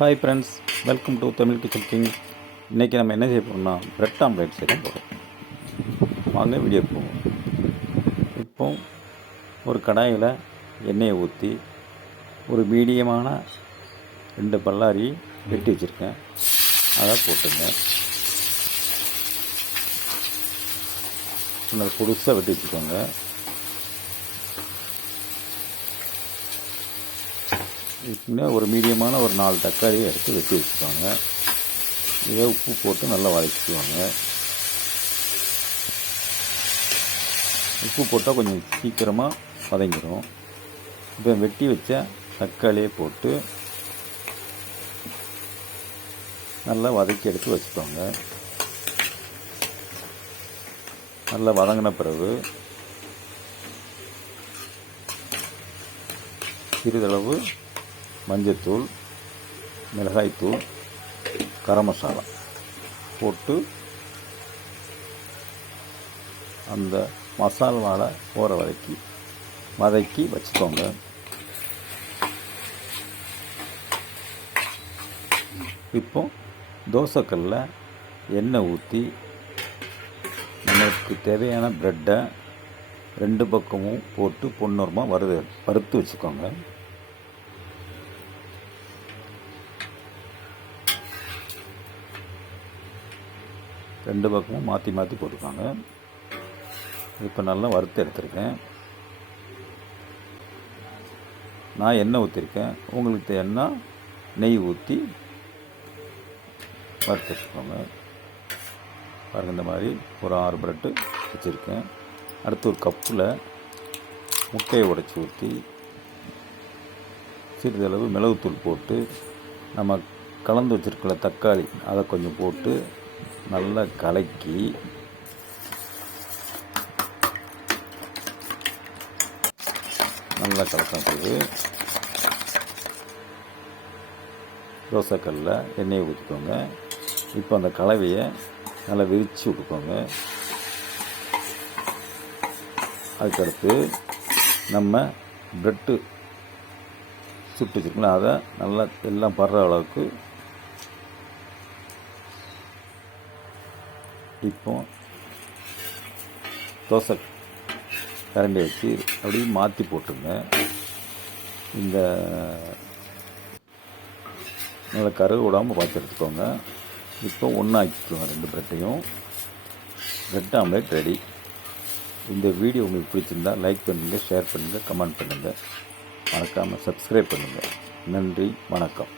Hi friends, welcome to Tamil kitchen king. இன்றைக்கி நம்ம என்ன செய்ய போகிறோம்னா பிரெட் ஆம்லேட் செய்ய போகிறோம். வாங்க வீடியோ போவோம். இப்போ ஒரு கடாயில் எண்ணெயை ஊற்றி ஒரு மீடியமான 2 பல்லாரி வெட்டி வச்சுருக்கேன், அதை போட்டுங்க. நல்லா புதுசாக வெட்டி வச்சுக்கோங்க. இன்னும் ஒரு மீடியமான ஒரு 4 தக்காளியை எடுத்து வெட்டி வச்சுக்கோங்க. இதை உப்பு போட்டு நல்லா வதக்கிக்குவாங்க. உப்பு போட்டால் கொஞ்சம் சீக்கிரமாக வதங்கிடும். இப்போ வெட்டி வச்ச தக்காளியை போட்டு நல்லா வதக்கி எடுத்து வச்சுக்கோங்க. நல்லா வதங்கின பிறகு சிறிதளவு மஞ்சத்தூள், மிளகாய்த்தூள், கரம் மசாலா போட்டு அந்த மசாலாவில் போகிற வரைக்கும் வதக்கி வச்சுக்கோங்க. இப்போ தோசைக்கல்லில் எண்ணெய் ஊற்றி நமக்கு தேவையான ப்ரெட்டை 2 பக்கமும் போட்டு பொன்னிறமாக வறுத்து வச்சுக்கோங்க. ரெண்டு பக்கமும் மாற்றி மாற்றி போட்டுக்கோங்க. இப்போ நல்லா வறுத்து எடுத்துருக்கேன். நான் எண்ணெய் ஊற்றிருக்கேன். உங்களுக்கு தேவைன்னா நெய் ஊற்றி வறுத்து வச்சுக்கோங்க. பாருங்கள், இந்த மாதிரி ஒரு 6 ப்ரெட்டு வச்சுருக்கேன். அடுத்து ஒரு கப்பில் முட்டையை உடைச்சி ஊற்றி சிறிதளவு மிளகுத்தூள் போட்டு நம்ம கலந்து வச்சுருக்கிற தக்காளி அதை கொஞ்சம் போட்டு நல்லா கலக்கி நல்லா கலக்கின பிறகு தோசைக்கல்லில் எண்ணெயை ஊற்றிக்கோங்க. இப்போ அந்த கலவையை நல்லா விரித்து விட்டுக்கோங்க. அதுக்கடுத்து நம்ம ப்ரெட்டு சுட்டு வச்சுருக்கோம், அதை நல்லா எல்லாம் படுற அளவுக்கு இப்போ தோசை கரண்டி வச்சு அப்படியே மாற்றி போட்டுருங்க. இந்த நல்லா கருகு விடாமல் பார்த்து எடுத்துக்கோங்க. இப்போ ஒன்றாக்கிக்கோங்க 2 ப்ரெட்டையும். Bread omelette ready. இந்த வீடியோ உங்களுக்கு பிடிச்சிருந்தால் லைக் பண்ணுங்கள், ஷேர் பண்ணுங்கள், கமெண்ட் பண்ணுங்கள். மறக்காமல் சப்ஸ்கிரைப் பண்ணுங்கள். நன்றி, வணக்கம்.